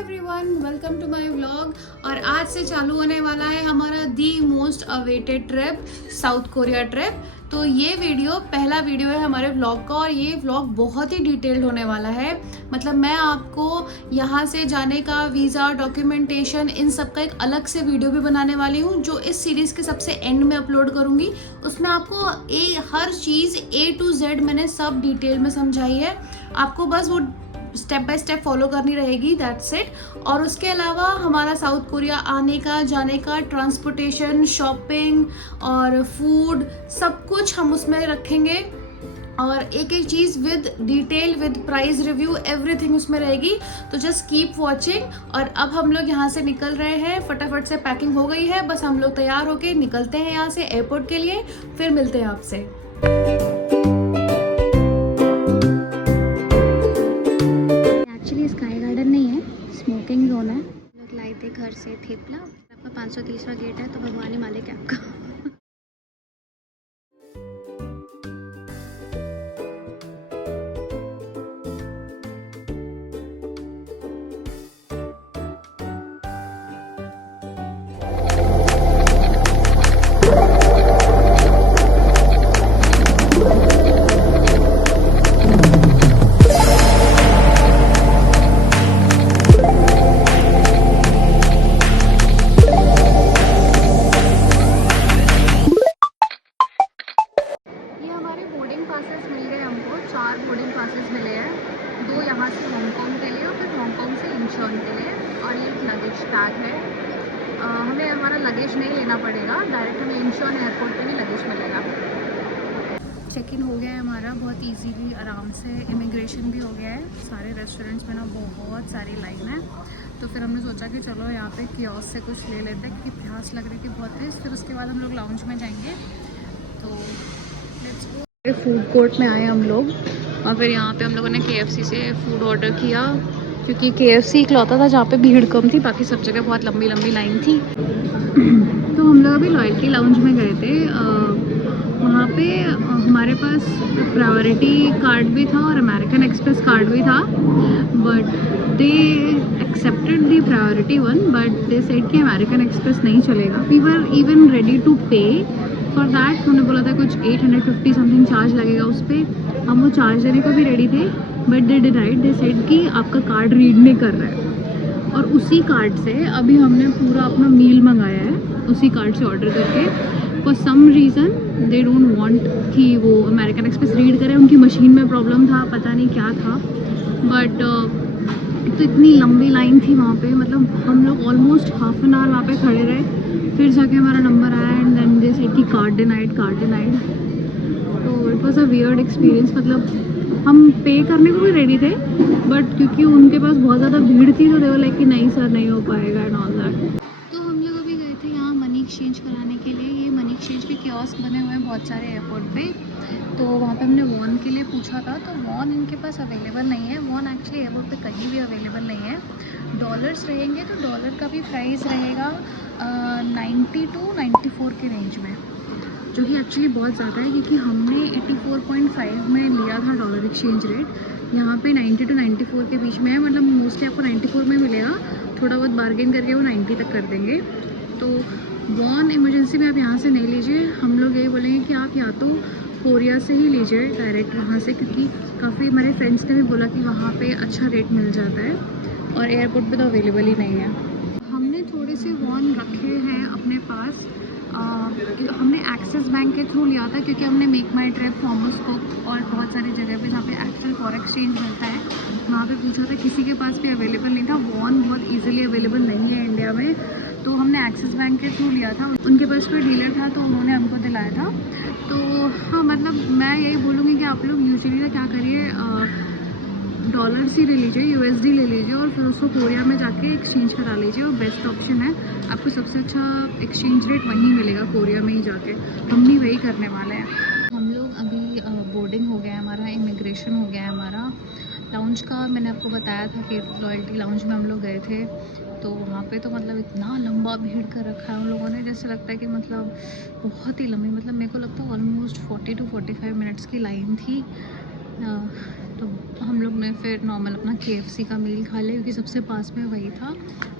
Everyone, welcome to my vlog. और आज से चालू होने वाला है हमारा the most awaited trip, South Korea trip. तो ये वीडियो पहला वीडियो है हमारे व्लॉग का और ये व्लॉग बहुत ही डिटेल्ड होने वाला है। मतलब मैं आपको यहाँ से जाने का वीज़ा, डॉक्यूमेंटेशन, इन सब का एक अलग से वीडियो भी बनाने वाली हूँ जो इस सीरीज़ के सबसे एंड में अपलोड करूँगी। उसमें आपको हर चीज़ A to Z मैंने सब डिटेल में समझाई है। आपको बस वो स्टेप बाय स्टेप फॉलो करनी रहेगी, दैट्स इट। और उसके अलावा हमारा साउथ कोरिया आने का, जाने का, ट्रांसपोर्टेशन, शॉपिंग और फूड, सब कुछ हम उसमें रखेंगे। और एक एक चीज़ with detail, with price review, everything उसमें रहेगी। तो जस्ट कीप वॉचिंग। और अब हम लोग यहाँ से निकल रहे हैं, फटाफट से पैकिंग हो गई है, बस हम लोग तैयार होके निकलते हैं यहाँ से एयरपोर्ट के लिए। फिर मिलते हैं आपसे। स्काई गार्डन नहीं है, स्मोकिंग जोन है। लोग लाए थे घर से थेपला। आपका 530वां गेट है तो भगवान ही मालिक है आपका। हमें हमारा लगेज नहीं लेना पड़ेगा, डायरेक्ट हमें इंचॉन एयरपोर्ट पे भी लगेज मिलेगा। चेक इन हो गया है हमारा बहुत इजीली, आराम से। इमिग्रेशन भी हो गया है। सारे रेस्टोरेंट्स में ना बहुत सारी लाइन है, तो फिर हमने सोचा कि चलो यहाँ पे कियोस्क से कुछ ले लेते हैं क्योंकि प्यास लग रही थी बहुत तेज़। फिर उसके बाद हम लोग लाउंज में जाएंगे। तो लेट्स गो। फूड कोर्ट में आए हम लोग और फिर यहाँ पे हम लोगों ने KFC से फूड ऑर्डर किया क्योंकि KFC इकलौता था जहाँ पे भीड़ कम थी, बाकी सब जगह बहुत लंबी लंबी लाइन थी। तो हम लोग अभी लॉयल्टी लाउंज में गए थे। वहाँ पे हमारे पास प्रायोरिटी कार्ड भी था और अमेरिकन एक्सप्रेस कार्ड भी था, but they accepted the priority one, but they said कि अमेरिकन एक्सप्रेस नहीं चलेगा। We were even ready to pay for that. उन्होंने बोला था कुछ 850 समथिंग चार्ज लगेगा उस पर। हम वो चार्ज देने को भी रेडी थे, but they denied. They said कि आपका कार्ड रीड नहीं कर रहा है। और उसी कार्ड से अभी हमने पूरा अपना मील मंगाया है, उसी कार्ड से ऑर्डर करके। For some reason they don't want कि वो अमेरिकन एक्सप्रेस रीड करे। उनकी मशीन में प्रॉब्लम था, पता नहीं क्या था, बट तो इतनी लंबी लाइन थी वहाँ पे। मतलब हम लोग ऑलमोस्ट हाफ एन आवर वहाँ पे खड़े रहे, फिर जाके हमारा नंबर आया एंड देन दे सेड कि कार्ड डिनाइड, कार्ड डिनाइड। तो it was a weird experience. मतलब हम पे करने को भी रेडी थे, बट क्योंकि उनके पास बहुत ज़्यादा भीड़ थी तो दे वर लाइक कि नहीं सर, नहीं हो पाएगा एंड ऑल दैट। तो हम लोग अभी गए थे यहाँ मनी एक्सचेंज कराने के लिए। ये मनी एक्सचेंज के कियोस्क बने हुए हैं बहुत सारे एयरपोर्ट पे। तो वहाँ पे हमने वॉन के लिए पूछा था, तो वॉन इनके पास अवेलेबल नहीं है। वॉन एक्चुअली एयरपोर्ट पे कहीं भी अवेलेबल नहीं है। डॉलर्स रहेंगे तो डॉलर का भी प्राइस रहेगा 90 to 94 के रेंज में, जो कि एक्चुअली बहुत ज़्यादा है क्योंकि हमने 84.5 में लिया था डॉलर एक्सचेंज रेट। यहाँ पे 90 to 94 के बीच में है। मतलब मोस्टली आपको 94 में मिलेगा, थोड़ा बहुत बार्गेन करके वो 90 तक कर देंगे। तो वॉन इमरजेंसी में आप यहाँ से नहीं लीजिए। हम लोग यही बोलेंगे कि आप या तो कोरिया से ही लीजिए डायरेक्ट वहाँ से, क्योंकि काफ़ी हमारे फ्रेंड्स ने भी बोला कि वहाँ पे अच्छा रेट मिल जाता है और एयरपोर्ट पे तो अवेलेबल ही नहीं है। हमने थोड़े से वॉन रखे हैं अपने पास। हमने एक्सिस बैंक के थ्रू लिया था क्योंकि हमने मेक माई ट्रिप, थॉमस कुक और बहुत सारी जगह पे जहाँ पे एक्चुअल फॉरेक्स एक्सचेंज मिलता है वहाँ पे पूछा था, किसी के पास भी अवेलेबल नहीं था। वॉन बहुत इजीली अवेलेबल नहीं है इंडिया में, तो हमने एक्सिस बैंक के थ्रू लिया था। उनके पास कोई डीलर था तो उन्होंने हमको दिलाया था। तो हाँ, मतलब मैं यही बोलूँगी कि आप लोग यूजुअली क्या करिए, डॉलर्स ही ले लीजिए, USD ले लीजिए और फिर उसको कोरिया में जाके एक्सचेंज करा लीजिए। और बेस्ट ऑप्शन है, आपको सबसे अच्छा एक्सचेंज रेट वहीं मिलेगा कोरिया में ही जाके। हम भी वही करने वाले हैं। हम लोग अभी बोर्डिंग हो गया है हमारा, इमिग्रेशन हो गया है हमारा। लाउंज का मैंने आपको बताया था कि लॉयल्टी लाउंज में हम लोग गए थे, तो वहाँ पे तो मतलब इतना लंबा भीड़ कर रखा है उन लोगों ने, जैसे लगता है कि मतलब बहुत ही लंबी, मतलब मेरे को लगता है ऑलमोस्ट 40 to 45 मिनट्स की लाइन थी। तो हम लोग ने फिर नॉर्मल अपना KFC का मील खा लिया क्योंकि सबसे पास में वही था,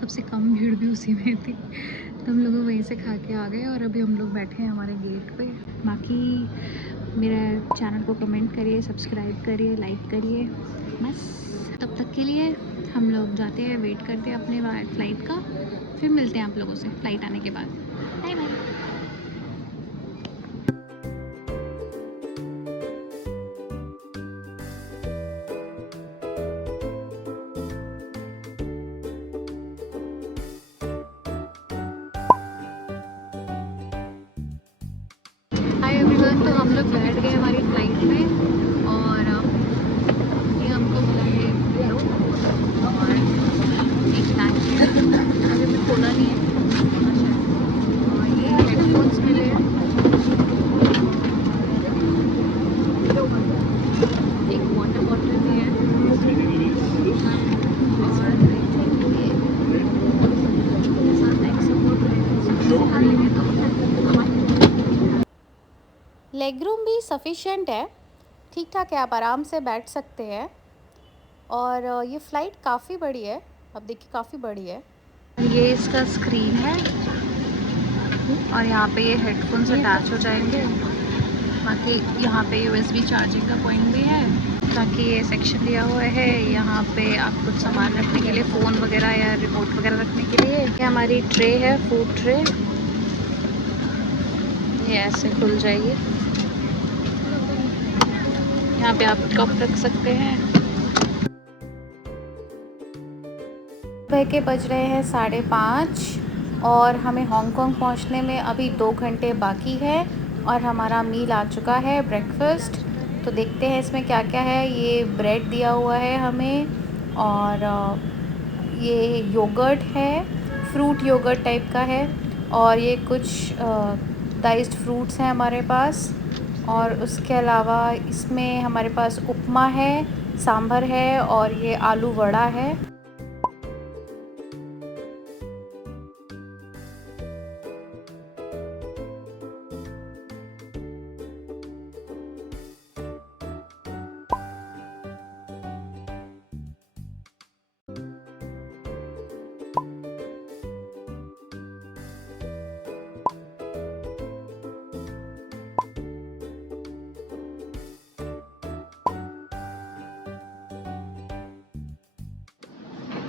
सबसे कम भीड़ भी उसी में थी। तो हम लोग वहीं से खा के आ गए और अभी हम लोग बैठे हैं हमारे गेट पे। बाकी मेरा चैनल को कमेंट करिए, सब्सक्राइब करिए, लाइक करिए। बस तब तक के लिए हम लोग जाते हैं, वेट करते हैं अपने फ़्लाइट का, फिर मिलते हैं आप लोगों से फ़्लाइट आने के बाद। Bye bye. हाय एवरीवन, तो हम लोग बैठ गए हमारी फ़्लाइट में और ये हमको मिला है पिलो और एक ब्लैंकेट। अभी मैं खोला नहीं है। और ये हेडफोन्स मिले हैं, एक वाटर बॉटल भी है और लेग रूम भी सफिशेंट है, ठीक ठाक है, आप आराम से बैठ सकते हैं। और ये फ़्लाइट काफ़ी बड़ी है, अब देखिए काफ़ी बड़ी है। ये इसका स्क्रीन है और यहाँ पे ये हेडफोन्स अटैच हो जाएंगे। बाकी यहाँ पे USB चार्जिंग का पॉइंट भी है। बाकी ये सेक्शन दिया हुआ है, यहाँ पे आप कुछ सामान रखने के लिए, फ़ोन वगैरह या रिमोट वगैरह रखने के लिए। ये हमारी ट्रे है, फूड ट्रे, ये ऐसे खुल जाएगी। यहाँ पे आप कप रख सकते हैं। सुबह के बज रहे हैं 5:30 और हमें हांगकांग पहुँचने में अभी 2 घंटे बाकी है और हमारा मील आ चुका है, ब्रेकफास्ट। तो देखते हैं इसमें क्या क्या है। ये ब्रेड दिया हुआ है हमें और ये योगर्ट है, फ्रूट योगर्ट टाइप का है और ये कुछ डाइस्ड फ्रूट्स हैं हमारे पास। और उसके अलावा इसमें हमारे पास उपमा है, सांभर है और ये आलू वड़ा है।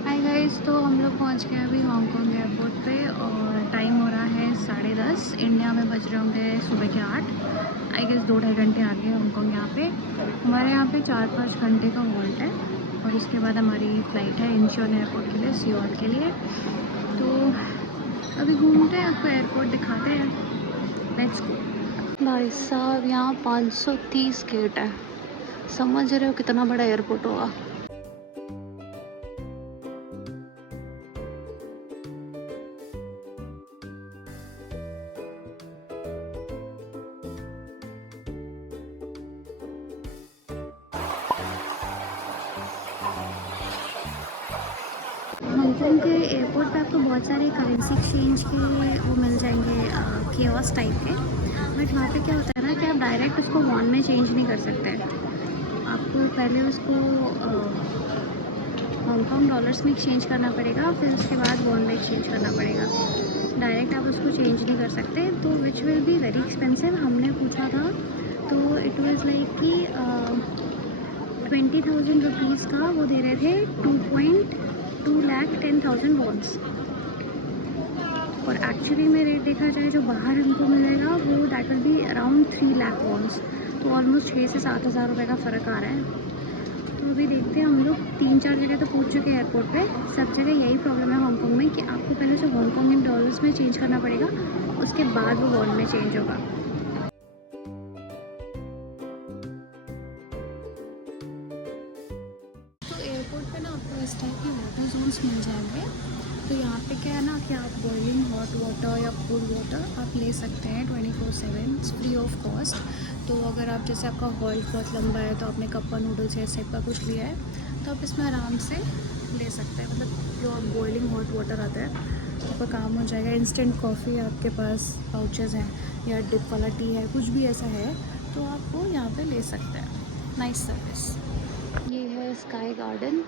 हाय गाइस, तो हम लोग पहुंच गए अभी हांगकांग एयरपोर्ट पे और टाइम हो रहा है 10:30। इंडिया में बज रहे होंगे सुबह के 8। आई गेस 2-2.5 घंटे आगे हांगकांग। यहाँ पे हमारे यहाँ पे 4-5 घंटे का होल्ट है और उसके बाद हमारी फ़्लाइट है इंचियोन एयरपोर्ट के लिए, सियोल के लिए। तो अभी घूमते हैं, आपको एयरपोर्ट दिखाते हैं। Let's go. भाई साहब, यहाँ 530 गेट है, समझ रहे हो कितना बड़ा एयरपोर्ट होगा। हांगकांग के एयरपोर्ट पे आपको बहुत सारे करेंसी एक्सचेंज के वो मिल जाएंगे, कियोस्क टाइप के। बट वहाँ पे क्या होता है ना कि आप डायरेक्ट उसको वॉन में चेंज नहीं कर सकते। आपको पहले उसको हांगकांग डॉलर्स में एक्सचेंज करना पड़ेगा, फिर उसके बाद वॉन में एक्सचेंज करना पड़ेगा। डायरेक्ट आप उसको चेंज नहीं कर सकते, तो which will be very expensive. हमने पूछा था तो इट वाज लाइक कि 20,000 रुपीज़ का वो दे रहे थे, 2,10,000 वॉन्स। और एक्चुअली में रेट देखा जाए जो बाहर हमको मिलेगा वो that will be around 3 lakh wons. तो ऑलमोस्ट 6 से 7 हज़ार रुपये का फ़र्क आ रहा है। तो अभी देखते हैं, हम लोग 3-4 जगह तो पूछ चुके हैं एयरपोर्ट पे। सब जगह यही प्रॉब्लम है हांगकांग में कि आपको पहले से हांगकांग इन डॉलर्स में चेंज करना पड़ेगा, उसके बाद वो वॉन में चेंज होगा। तो एयरपोर्ट पे ना आपको इस टाइप के वाटर जोन्स मिल जाएंगे। तो यहाँ पे क्या है ना कि आप बॉइलिंग हॉट वाटर या कोल्ड वाटर आप ले सकते हैं 24/7 फ्री ऑफ कॉस्ट। तो अगर आप जैसे आपका हॉल्ट बहुत लंबा है तो आपने कप्पा नूडल्स या इस टाइप का कुछ लिया है तो आप इसमें आराम से ले सकते हैं। मतलब प्योर बॉइलिंग हॉट वाटर आता है, आपका काम हो जाएगा। इंस्टेंट कॉफ़ी आपके पास पाउचेज़ हैं या डिप वाला टी है, कुछ भी ऐसा है तो आप वो यहाँ पे ले सकते हैं। Nice service. ये है स्काई गार्डन।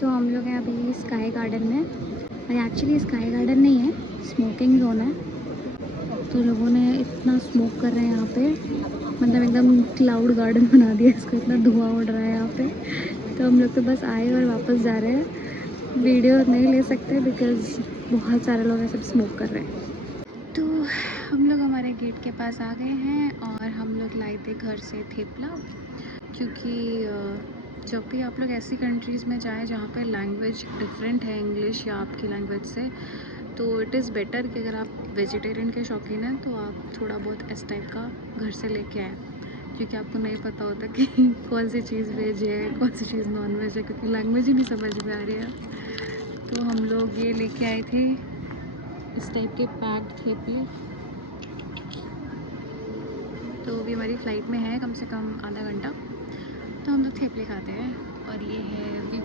तो हम लोग हैं अभी स्काई गार्डन में, और एक्चुअली स्काई गार्डन नहीं है, स्मोकिंग जोन है। तो लोगों ने इतना स्मोक कर रहे हैं यहाँ पे, मतलब एकदम क्लाउड गार्डन बना दिया इसको, इतना धुआं उड़ रहा है यहाँ पे। तो हम लोग तो बस आए और वापस जा रहे हैं, वीडियो नहीं ले सकते बिकॉज़ बहुत सारे लोग ऐसे स्मोक कर रहे हैं। तो हम लोग हमारे गेट के पास आ गए हैं और हम लोग लाए थे घर से थेपला, क्योंकि जब भी आप लोग ऐसी कंट्रीज़ में जाएं जहाँ पे लैंग्वेज डिफरेंट है इंग्लिश या आपकी लैंग्वेज से, तो इट इज़ बेटर कि अगर आप वेजिटेरियन के शौकीन हैं तो आप थोड़ा बहुत इस टाइप का घर से लेके आएँ, क्योंकि आपको नहीं पता होता कि कौन सी चीज़ वेज है कौन सी चीज़ नॉन वेज है, क्योंकि लैंग्वेज ही नहीं समझ में आ रही है। तो हम लोग ये लेके आए थे इस टाइप के पैक्ड थेपले। तो अभी हमारी फ़्लाइट में है कम से कम आधा घंटा, तो हम लोग थेपले खाते हैं। और ये है व्यू,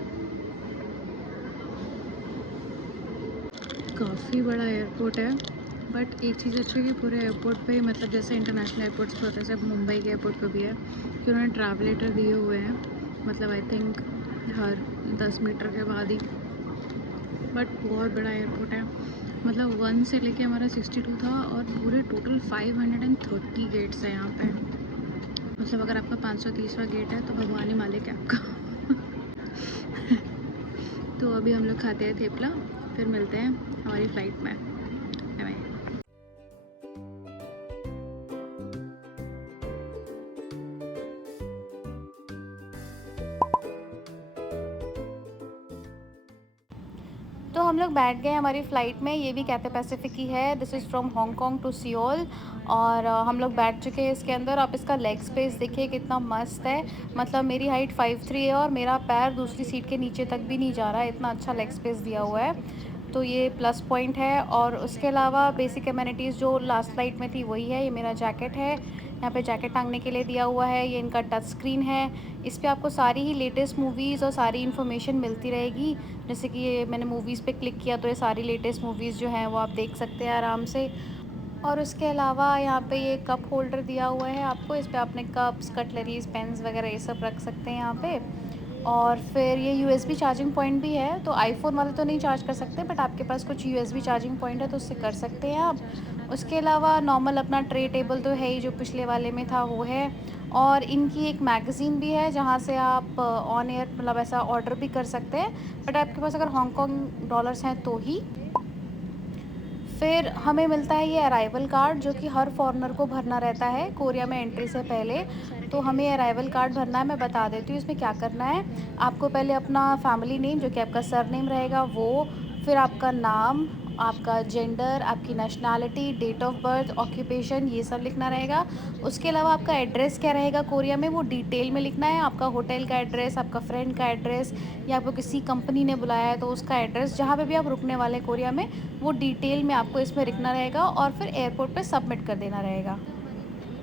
काफ़ी बड़ा एयरपोर्ट है, बट एक चीज़ अच्छी है कि पूरे एयरपोर्ट पे, मतलब जैसे इंटरनेशनल एयरपोर्ट्स पे होता है, जैसे मुंबई के एयरपोर्ट पे भी है कि उन्होंने ट्रैवलेटर दिए हुए हैं, मतलब आई थिंक हर 10 मीटर के बाद ही। बट बहुत बड़ा एयरपोर्ट है, मतलब 1 से लेके हमारा 62 था, और पूरे टोटल 530 गेट्स हैं यहाँ पे। मतलब अगर आपका 530वां गेट है तो भगवान ही मालिक है आपका। तो अभी हम लोग खाते हैं थेपला, फिर मिलते हैं हमारी फ़्लाइट में। बाय। तो हम लोग बैठ गए हमारी फ़्लाइट में, ये भी कैथे पैसिफिक ही है। This is from Hong Kong to Seoul, और हम लोग बैठ चुके हैं इसके अंदर। आप इसका लेग स्पेस देखिए कितना मस्त है, मतलब मेरी हाइट 5'3" है और मेरा पैर दूसरी सीट के नीचे तक भी नहीं जा रहा है, इतना अच्छा लेग स्पेस दिया हुआ है। तो ये प्लस पॉइंट है। और उसके अलावा बेसिक एमिनिटीज़ जो लास्ट फ्लाइट में थी वही है। ये मेरा जैकेट है, यहाँ पे जैकेट टांगने के लिए दिया हुआ है। ये इनका टच स्क्रीन है, इस पे आपको सारी ही लेटेस्ट मूवीज़ और सारी इन्फॉर्मेशन मिलती रहेगी। जैसे कि ये मैंने मूवीज़ पे क्लिक किया तो ये सारी लेटेस्ट मूवीज़ जो हैं वो आप देख सकते हैं आराम से। और उसके अलावा यहाँ पे ये कप होल्डर दिया हुआ है आपको, इस पे अपने कप्स, कटलरीज, पेन्स वगैरह ये सब रख सकते हैं यहाँ पे। और फिर ये यूएसबी चार्जिंग पॉइंट भी है, तो आईफोन वाले तो नहीं चार्ज कर सकते, बट आपके पास कुछ यूएसबी चार्जिंग पॉइंट है तो उससे कर सकते हैं आप। उसके अलावा नॉर्मल अपना ट्रे टेबल तो है ही, जो पिछले वाले में था वो है। और इनकी एक मैगज़ीन भी है जहाँ से आप ऑन एयर मतलब ऐसा ऑर्डर भी कर सकते हैं, बट आपके पास अगर हांगकांग डॉलर्स हैं तो ही। फिर हमें मिलता है ये अराइवल कार्ड, जो कि हर फॉरेनर को भरना रहता है कोरिया में एंट्री से पहले। तो हमें अराइवल कार्ड भरना है, मैं बता देती हूँ इसमें क्या करना है। आपको पहले अपना फैमिली नेम, जो कि आपका सरनेम रहेगा वो, फिर आपका नाम, आपका जेंडर, आपकी nationality, date of birth, occupation, ये सब लिखना रहेगा। उसके अलावा आपका एड्रेस क्या रहेगा कोरिया में वो डिटेल में लिखना है। आपका होटल का एड्रेस, आपका फ्रेंड का एड्रेस, या आपको किसी कंपनी ने बुलाया है तो उसका एड्रेस, जहाँ पे भी आप रुकने वाले कोरिया में, वो डिटेल में आपको इसमें लिखना रहेगा और फिर एयरपोर्ट पे सबमिट कर देना रहेगा।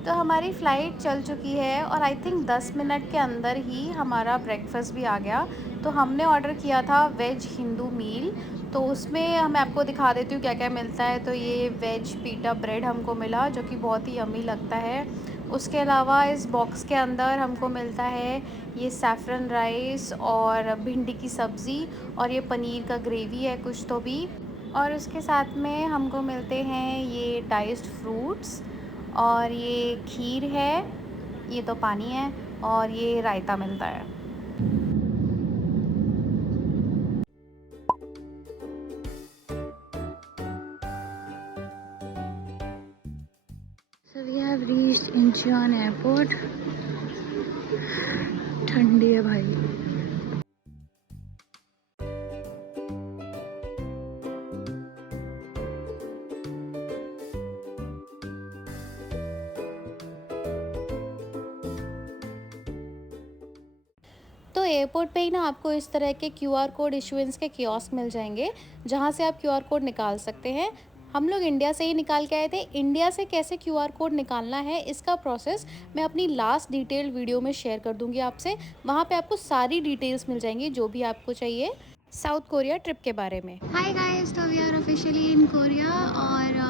तो हमारी फ़्लाइट चल चुकी है और आई थिंक 10 मिनट के अंदर ही हमारा ब्रेकफास्ट भी आ गया। तो हमने ऑर्डर किया था वेज हिंदू मील, तो उसमें मैं आपको दिखा देती हूँ क्या क्या मिलता है। तो ये वेज पीटा ब्रेड हमको मिला, जो कि बहुत ही यम्मी लगता है। उसके अलावा इस बॉक्स के अंदर हमको मिलता है ये सैफ़रन राइस और भिंडी की सब्ज़ी, और ये पनीर का ग्रेवी है कुछ तो भी। और उसके साथ में हमको मिलते हैं ये डाइस्ड फ्रूट्स, और ये खीर है, ये तो पानी है, और ये रायता मिलता है। So we have reached Incheon airport. ठंडी है भाई। तो एयरपोर्ट पे ही ना आपको इस तरह के क्यूआर कोड इशुएंस के कियोस्क मिल जाएंगे, जहाँ से आप क्यूआर कोड निकाल सकते हैं। हम लोग इंडिया से ही निकाल के आए थे। इंडिया से कैसे क्यूआर कोड निकालना है इसका प्रोसेस मैं अपनी लास्ट डिटेल्ड वीडियो में शेयर कर दूंगी आपसे। वहाँ पे आपको सारी डिटेल्स मिल जाएंगी जो भी आपको चाहिए साउथ कोरिया ट्रिप के बारे में। हाय गाइस, तो we are officially in Korea, और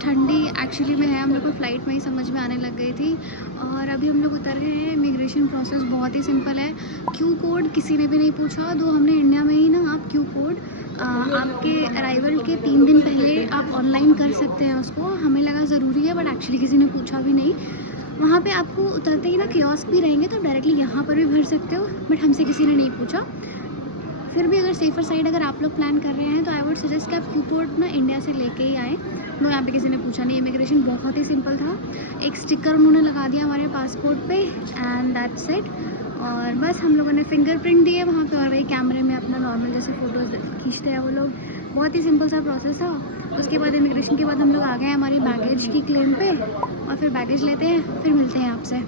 ठंडी एक्चुअली में है, हम लोग को फ़्लाइट में ही समझ में आने लग गई थी। और अभी हम लोग उतर गए हैं। इमिग्रेशन प्रोसेस बहुत ही सिंपल है। क्यू कोड किसी ने भी नहीं पूछा, तो हमने इंडिया में ही ना आप क्यू कोड आपके अराइवल के 3 दिन पहले आप ऑनलाइन कर सकते हैं उसको। हमें लगा ज़रूरी है, बट एक्चुअली किसी ने पूछा भी नहीं। वहाँ पे आपको उतरते ही ना कियोस्क भी रहेंगे, तो आप डायरेक्टली यहाँ पर भी भर सकते हो, बट हमसे किसी ने नहीं पूछा। फिर भी अगर सेफ़र साइड अगर आप लोग प्लान कर रहे हैं तो आई वुड सजेस्ट कि आप क्यू कोड ना इंडिया से लेके ही आएँ। नो, यहाँ पे किसी ने पूछा नहीं। इमिग्रेशन बहुत ही सिंपल था। एक स्टिकर उन्होंने लगा दिया हमारे पासपोर्ट पे एंड दैट्स इट। और बस हम लोगों ने फिंगरप्रिंट दिए वहाँ पे, और वही कैमरे में अपना नॉर्मल जैसे फ़ोटोज़ खींचते हैं वो लोग। बहुत ही सिंपल सा प्रोसेस था। उसके बाद इमिग्रेशन के बाद हम लोग आ गए हमारी बैगेज की क्लेम पे, और फिर बैगेज लेते हैं, फिर मिलते हैं आपसे।